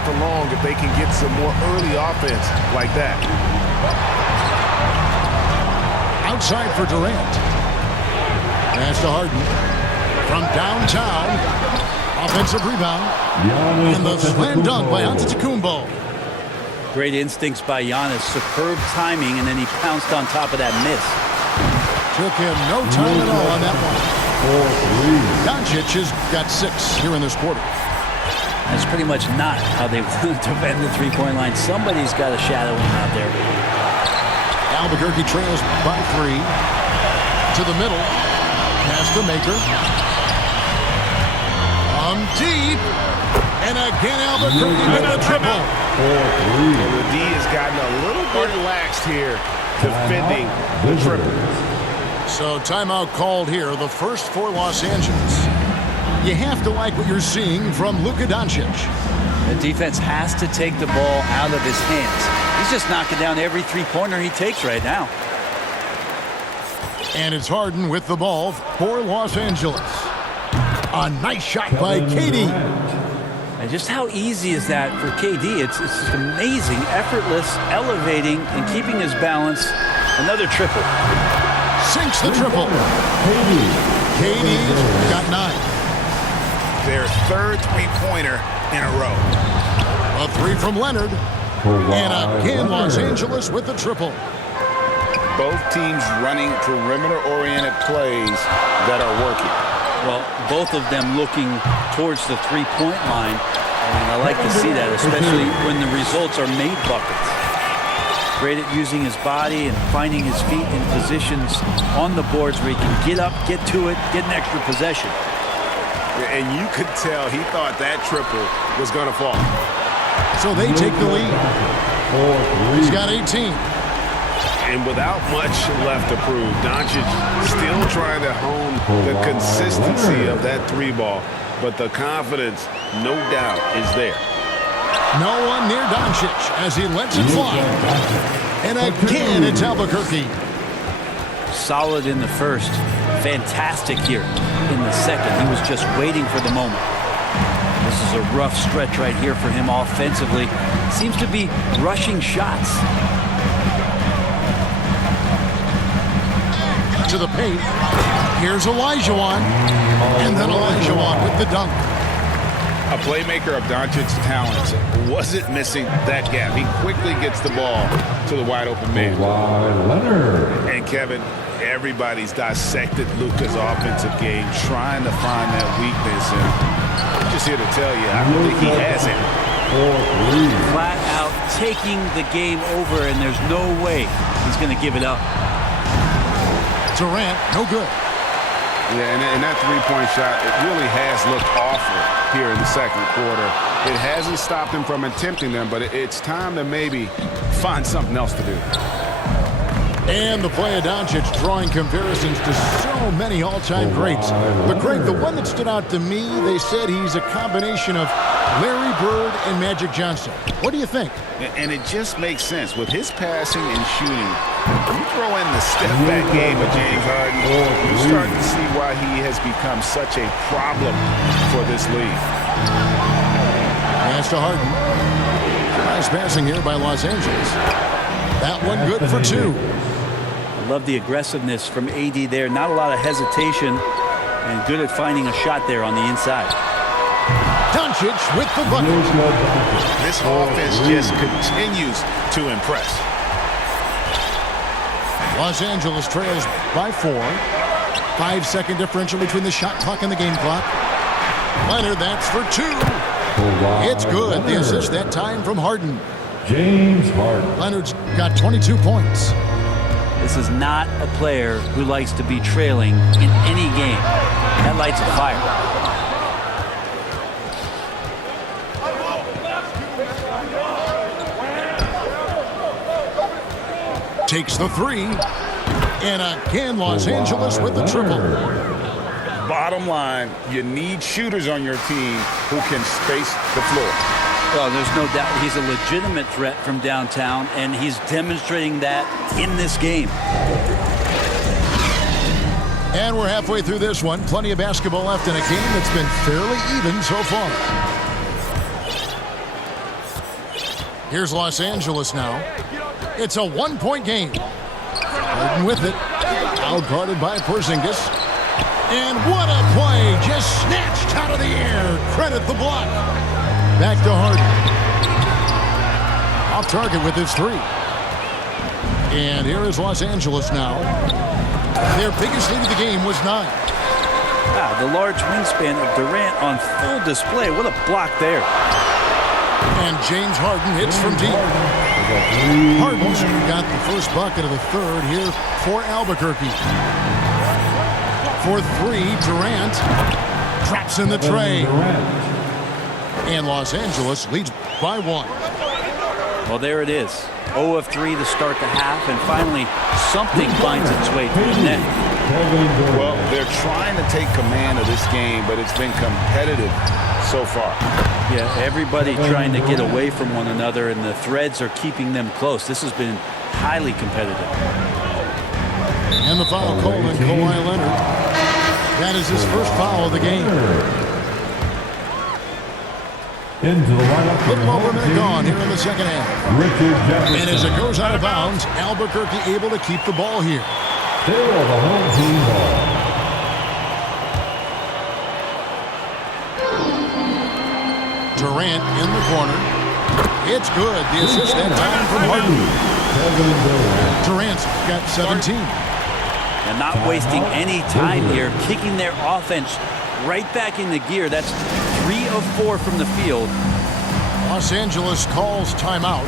around for long if they can get some more early offense like that. Outside for Durant. Pass to Harden. From downtown. Offensive rebound. And the slam dunk by Antetokounmpo. Great instincts by Giannis. Superb timing, and then he pounced on top of that miss. Took him no time at all on that one. Doncic has got 6 here in this quarter. That's pretty much not how they want to defend the three-point line. Somebody's got to shadow him out there. Albuquerque trails by 3. To the middle. Pass to Maker. Deep. And again, Albuquerque with the triple. The D has gotten a little bit relaxed here defending the triple. So timeout called here, the first for Los Angeles. You have to like what you're seeing from Luka Doncic. The defense has to take the ball out of his hands. He's just knocking down every three-pointer he takes right now. And it's Harden with the ball for Los Angeles. A nice shot by KD. And just how easy is that for KD? It's just amazing, effortless, elevating, and keeping his balance. Another triple. Sinks the triple. KD's got 9. Their third three-pointer in a row. A 3 from Leonard. And again, Los Angeles with the triple. Both teams running perimeter-oriented plays that are working. Well, both of them looking towards the three-point line. And I like to see that, especially when the results are made buckets. Great at using his body and finding his feet in positions on the boards where he can get up, get to it, get an extra possession. And you could tell he thought that triple was going to fall. So they take the lead. He's got 18. And without much left to prove, Doncic still trying to hone the consistency of that three ball. But the confidence, no doubt, is there. No one near Doncic as he lets it fly. And again, it's Albuquerque. Solid in the first. Fantastic here in the second. He was just waiting for the moment. This is a rough stretch right here for him offensively. Seems to be rushing shots. To the paint. Here's Olajuwon. And then Olajuwon with the dunk. A playmaker of Doncic's talents wasn't missing that gap. He quickly gets the ball to the wide open man. And Kevin, everybody's dissected Luka's offensive game, trying to find that weakness. And I'm just here to tell you, I don't think he has it. Flat out taking the game over, and there's no way he's going to give it up. Durant, no good. Yeah, and that three-point shot, it really has looked awful here in the second quarter. It hasn't stopped him from attempting them, but it's time to maybe find something else to do. And the play of Doncic drawing comparisons to so many all-time greats. But Greg, the one that stood out to me, they said he's a combination of Larry Bird and Magic Johnson. What do you think? And it just makes sense. With his passing and shooting, you throw in the step-back game of James Harden, you start to see why he has become such a problem for this league. Pass to Harden. Nice passing here by Los Angeles. That one good for 2. I love the aggressiveness from AD there. Not a lot of hesitation, and good at finding a shot there on the inside. Doncic with the bucket. This offense just continues to impress. Los Angeles trails by 4. 5-second differential between the shot clock and the game clock. Leonard, that's for 2. It's good. The assist that time from Harden. James Harden. Leonard's got 22 points. This is not a player who likes to be trailing in any game. That lights a fire. Takes the 3. And again, Los Angeles with the triple. Bottom line, you need shooters on your team who can space the floor. Well, there's no doubt he's a legitimate threat from downtown, and he's demonstrating that in this game. And we're halfway through this one. Plenty of basketball left in a game that's been fairly even so far. Here's Los Angeles now. It's a one-point game. Harden with it. Out-guarded by Porzingis. And what a play. Just snatched out of the air. Credit the block. Back to Harden. Off target with his three. And here is Los Angeles now. Their biggest lead of the game was 9. Wow, the large wingspan of Durant on full display. What a block there. And James Harden hits from deep. Harden's got the first bucket of the third here for Albuquerque. For 3, Durant traps in the tray. And Los Angeles leads by 1. Well, there it is. 0 of 3 to start the half, and finally something finds its way to the net. Well, they're trying to take command of this game, but it's been competitive so far. Yeah, everybody trying to get away from one another, and the threads are keeping them close. This has been highly competitive. And the foul called on Kawhi Leonard. That is his first foul of the game. Into the lineup. Little over a minute gone here in the second half. Richard Jefferson. And as it goes out of bounds, Albuquerque able to keep the ball here. Still the home team ball. Durant in the corner. It's good. The assist that time from Harden. Durant's got 17. And not wasting any time here, kicking their offense right back into gear. That's 3 of 4 from the field. Los Angeles calls timeout.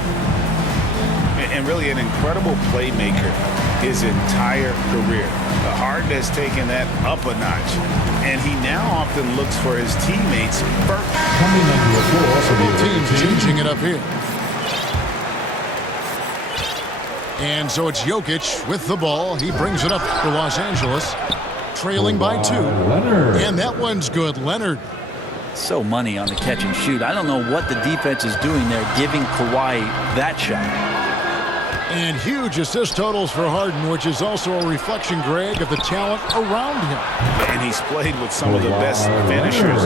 And really an incredible playmaker his entire career. Harden has taken that up a notch, and he now often looks for his teammates first. Coming into the floor for the Team's changing it up here. And so it's Jokic with the ball. He brings it up for Los Angeles, trailing by 2. Leonard. And that one's good. Leonard. So money on the catch and shoot. I don't know what the defense is doing there, giving Kawhi that shot. And huge assist totals for Harden, which is also a reflection, Greg, of the talent around him. And he's played with some of the best finishers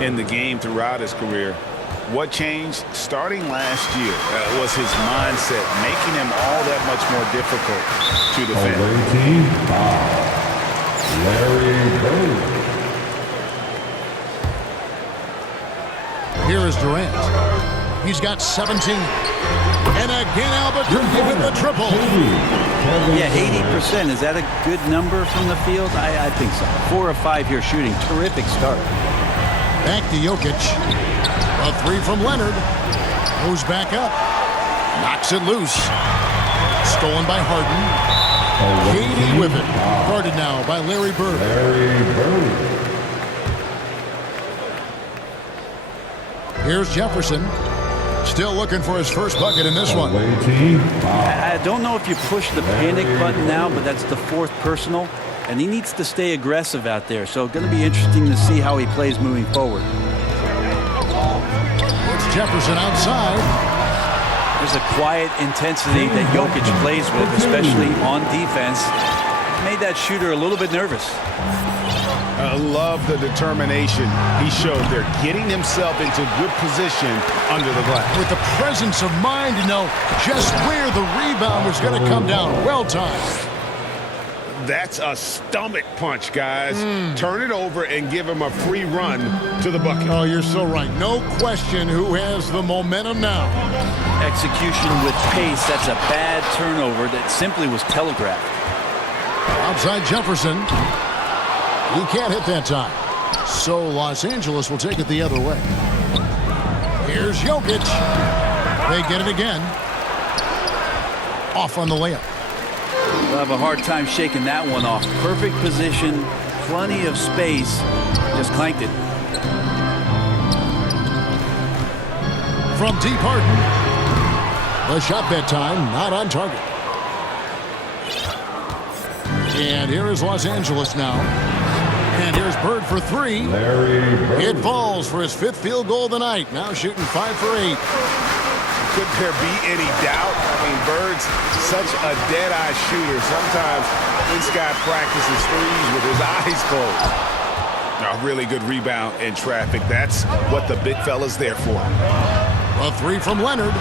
in the game throughout his career. What changed starting last year was his mindset, making him all that much more difficult to defend. Larry Bird. Here is Durant. He's got 17. And again, Albuquerque with the triple. Yeah, 80%. Is that a good number from the field? I think so. 4 of 5 here shooting. Terrific start. Back to Jokic. A 3 from Leonard. Goes back up. Knocks it loose. Stolen by Harden. Katie with it. Guarded now by Larry Bird. Here's Jefferson. Still looking for his first bucket in this one. I don't know if you push the panic button now, but that's the 4th personal, and he needs to stay aggressive out there. So going to be interesting to see how he plays moving forward. It's Jefferson outside. There's a quiet intensity that Jokic plays with, especially on defense. Made that shooter a little bit nervous. I love the determination he showed there, getting himself into good position under the glass. With the presence of mind to know just where the rebound was going to come down. Well timed. That's a stomach punch, guys. Turn it over and give him a free run to the bucket. Oh, you're so right. No question who has the momentum now. Execution with pace. That's a bad turnover that simply was telegraphed. Outside Jefferson. He can't hit that time. So Los Angeles will take it the other way. Here's Jokic. They get it again. Off on the layup. They'll have a hard time shaking that one off. Perfect position, plenty of space. Just clanked it. From deep Harden. The shot that time, not on target. And here is Los Angeles now. And here's Bird for 3. It falls for his 5th field goal of the night. Now shooting 5 for 8. Could there be any doubt? I mean, Bird's such a dead-eye shooter. Sometimes this guy practices threes with his eyes closed. A really good rebound in traffic. That's what the big fella's there for. A 3 from Leonard.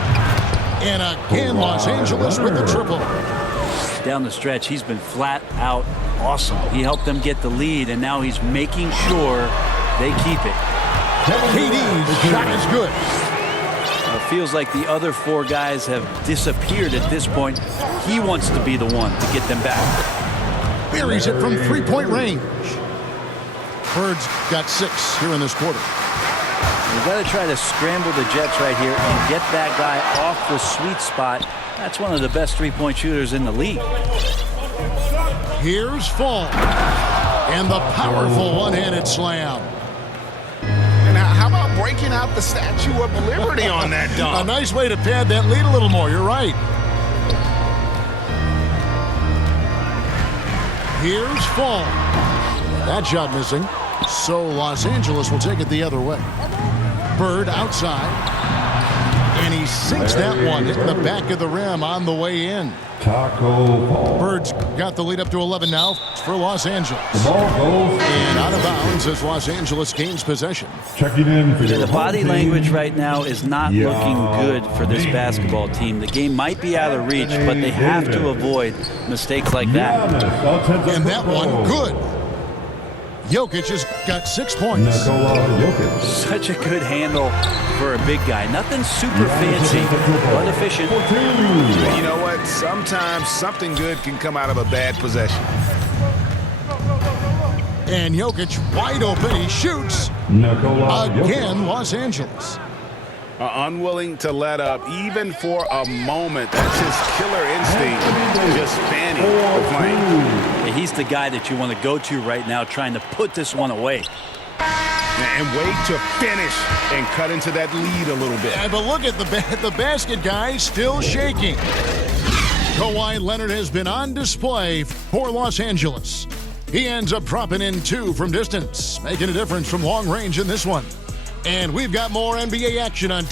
And again, Los Angeles with the triple. Down the stretch, he's been flat out awesome. He helped them get the lead, and now he's making sure they keep it. KD's shot is good. It feels like the other four guys have disappeared at this point. He wants to be the one to get them back. Buries it from three-point range. Bird's got 6 here in this quarter. You've got to try to scramble the Jets right here and get that guy off the sweet spot. That's one of the best three-point shooters in the league. Here's Fall. And the powerful one-handed slam. And how about breaking out the Statue of Liberty on that A dunk? nice way to pad that lead a little more. You're right. Here's Fall. That shot missing. So Los Angeles will take it the other way. Bird outside. And he sinks that one, hitting the back of the rim on the way in. Taco Fall. Bird's got the lead up to 11 now for Los Angeles. The ball goes. And out of bounds as Los Angeles gains possession. Checking in for your The body home language team. right now is not looking good for this basketball team. The game might be out of reach, but they have to avoid mistakes like that. Giannis And that one, Antetokounmpo. good. Jokic has got 6 points. Nikola Jokic. Such a good handle for a big guy. Nothing super fancy, but efficient. You know what? Sometimes something good can come out of a bad possession. And Jokic wide open. He shoots Nikola again. Jokic. Los Angeles. Unwilling to let up even for a moment. That's his killer instinct, just fanning the flame. He's the guy that you want to go to right now, trying to put this one away. And wait to finish and cut into that lead a little bit. But look at the basket guy still shaking. Kawhi Leonard has been on display for Los Angeles. He ends up dropping in 2 from distance, making a difference from long range in this one. And we've got more NBA action on.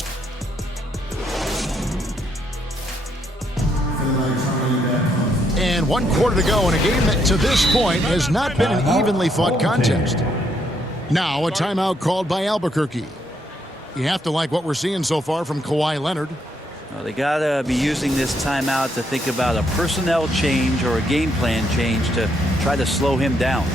And 1 quarter to go in a game that to this point has not been an evenly fought contest. Now a timeout called by Albuquerque. You have to like what we're seeing so far from Kawhi Leonard. Well, they got to be using this timeout to think about a personnel change or a game plan change to try to slow him down.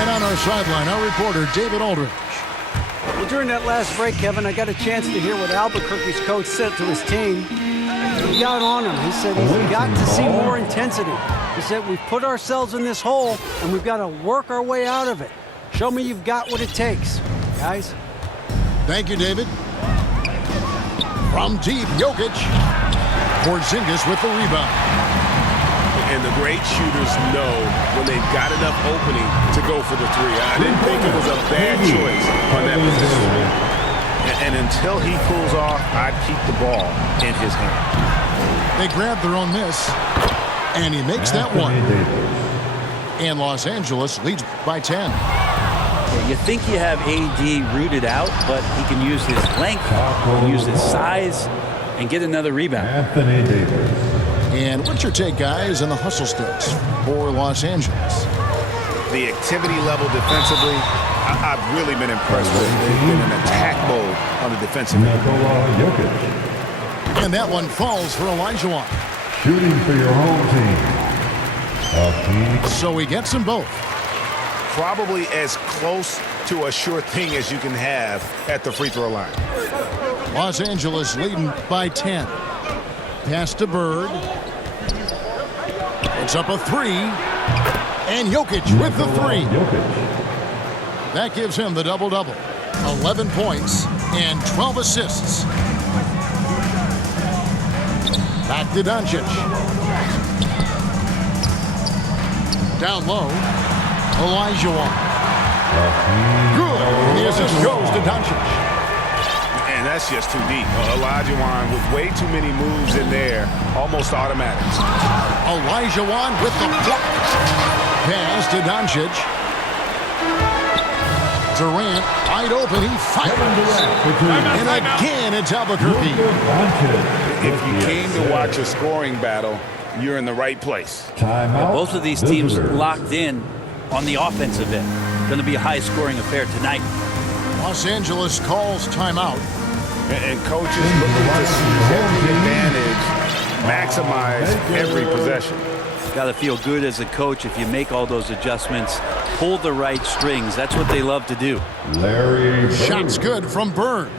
And on our sideline, our reporter, David Aldridge. Well, during that last break, Kevin, I got a chance to hear what Albuquerque's coach said to his team. He got on him. He said he's got to see more intensity. He said we've put ourselves in this hole, and we've got to work our way out of it. Show me you've got what it takes, guys. Thank you, David. From deep, Jokic. Porzingis with the rebound. And the great shooters know when they've got enough opening to go for the 3. I didn't think it was a bad choice on that position. And until he pulls off, I'd keep the ball in his hand. They grab their own miss, and he makes that one. And Los Angeles leads by 10. You think you have AD rooted out, but he can use his length, he can use his size, and get another rebound. Anthony Davis. And what's your take, guys, on the hustle sticks for Los Angeles? The activity level defensively, I've really been impressed with. They've been in attack mode on the defensive end. Nikola Jokic. And that one falls for Olajuwon. Shooting for your home team. Phoenix. So he gets them both. Probably as close to a sure thing as you can have at the free throw line. Los Angeles leading by 10. Pass to Bird. It's up a 3. And Jokic with the 3. Jokic. That gives him the double-double. 11 points and 12 assists. Back to Doncic. Down low. Olajuwon. Good. And the assist goes to Doncic. And that's just too deep. Olajuwon with way too many moves in there, almost automatic. Olajuwon with the block. Pass to Doncic. Durant wide open. He fires. And again, it's Albuquerque. If you came to watch a scoring battle, you're in the right place. Timeout. Both of these teams Visitors. locked in on the offensive end. Going to be a high-scoring affair tonight. Los Angeles calls timeout. And coaches looking to seize every advantage, maximize every possession. Got to feel good as a coach if you make all those adjustments, pull the right strings. That's what they love to do. Larry Bird. Shots good from Bird.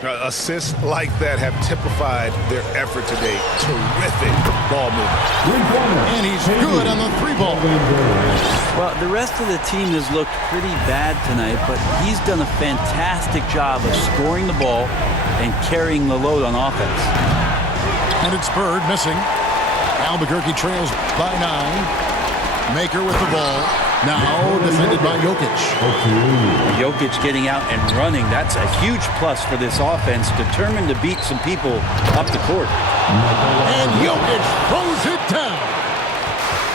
Assists like that have typified their effort today. Terrific ball movement. Three-pointer. And he's good on the three ball. Well, the rest of the team has looked pretty bad tonight, but he's done a fantastic job of scoring the ball and carrying the load on offense. And it's Bird missing. Albuquerque trails by 9. Maker with the ball. Now defended by Jokic. Jokic getting out and running. That's a huge plus for this offense, determined to beat some people up the court. And Jokic throws it down.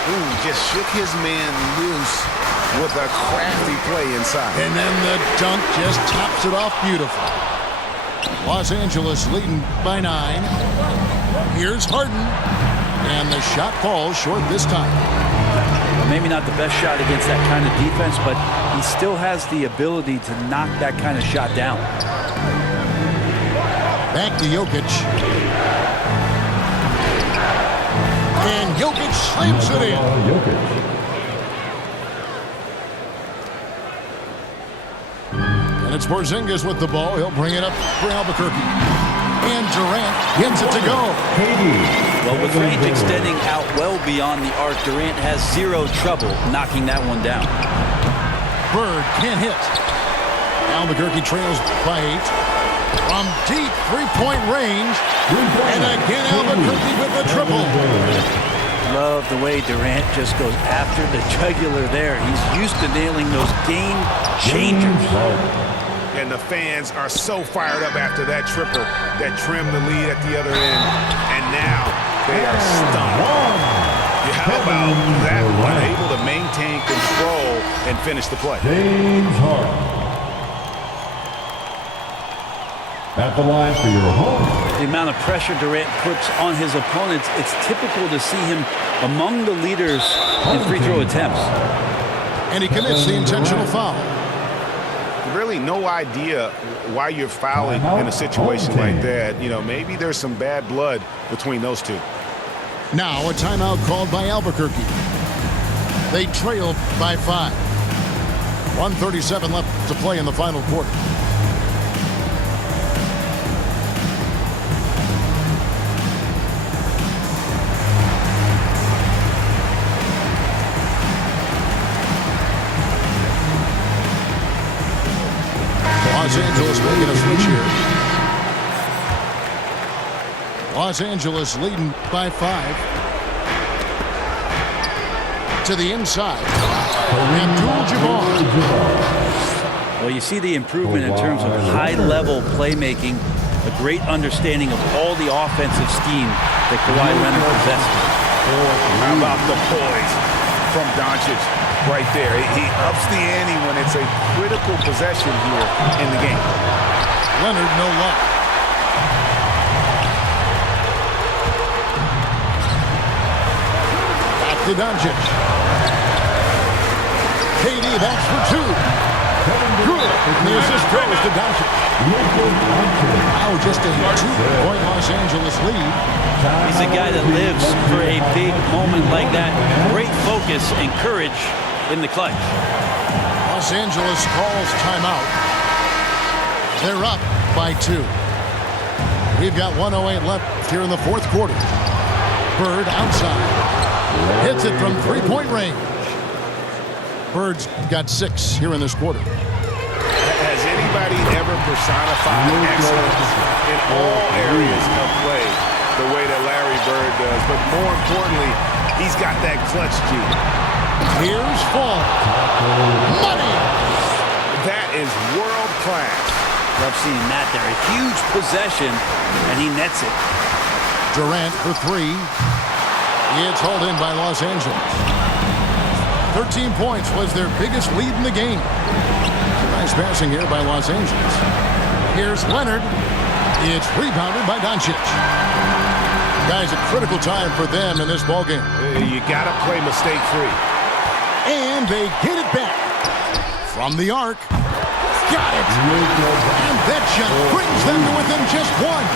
Ooh, just shook his man loose with a crafty play inside. And then the dunk just tops it off beautiful. Los Angeles leading by 9. Here's Harden. And the shot falls short this time. Maybe not the best shot against that kind of defense, but he still has the ability to knock that kind of shot down. Back to Jokic. And Jokic slams it in. And it's Porzingis with the ball. He'll bring it up for Albuquerque. And Durant gets it to go. Well, with range extending out well beyond the arc, Durant has zero trouble knocking that one down. Bird can't hit. Albuquerque trails by 8. From deep three-point range. And again, Albuquerque with the triple. Love the way Durant just goes after the jugular there. He's used to nailing those game changers. And the fans are so fired up after that triple that trimmed the lead at the other end. And now they are stunned. How about that one? Able to maintain control and finish the play. James Harden. At the line for your home. The amount of pressure Durant puts on his opponents, it's typical to see him among the leaders in free throw attempts. And he commits the intentional foul. Really no idea why you're fouling in a situation like that. You know, maybe there's some bad blood between those two. Now a timeout called by Albuquerque. They trail by 5. 1:37 left to play in the final quarter. Los Angeles making a switch here. Los Angeles leading by 5. To the inside. Abdul-Jabbar. Well, you see the improvement in terms of high-level playmaking, a great understanding of all the offensive scheme that Kawhi Leonard possesses. How about the poise from Doncic right there? He ups the ante when it's a critical possession here in the game. Leonard, no luck. Back to Doncic. KD backs for 2. Good. And the assist goes to Doncic. Now just a 2-point Los Angeles lead. He's a guy that lives for a big moment like that. Great focus and courage in the clutch. Los Angeles calls timeout. They're up by 2. We've got 1:08 left here in the fourth quarter. Bird outside. Hits it from three-point range. Bird's got 6 here in this quarter. Has anybody ever personified excellence in all areas of play the way that Larry Bird does? But more importantly, he's got that clutch gene. Here's Fall. Money! That is world class. Love seeing that there. A huge possession, and he nets it. Durant for 3. It's hauled in by Los Angeles. 13 points was their biggest lead in the game. Nice passing here by Los Angeles. Here's Leonard. It's rebounded by Doncic. Guys, a critical time for them in this ballgame. You got to play mistake-free. And they get it back. From the arc. Got it. And that shot brings them to within just one.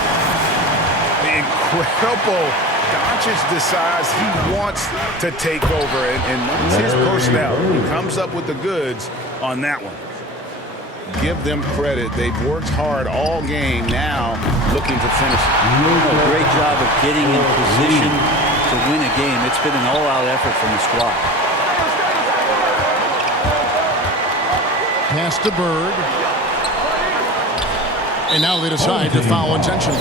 Incredible. Doncic decides he wants to take over, and that's his personnel. He comes up with the goods on that one. Give them credit. They've worked hard all game, now looking to finish it. A great job of getting in position to win a game. It's been an all-out effort from the squad. Pass to Bird. And now they decide to foul intentionally.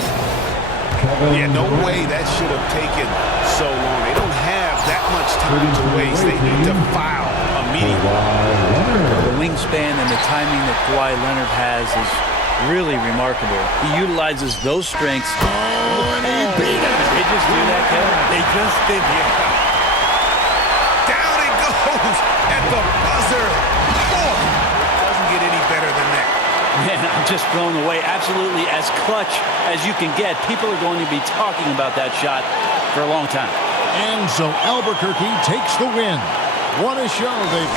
Yeah, no way that should have taken so long. They don't have that much time to waste. They need to foul immediately. The wingspan and the timing that Kawhi Leonard has is really remarkable. He utilizes those strengths. Oh, and he beat it. They just do that, Kevin. They just did that. Down it goes at the buzzer. Oh, doesn't get any better than that. Man, I'm just blown away. Absolutely as clutch as you can get. People are going to be talking about that shot for a long time. And so Albuquerque takes the win. What a show they put.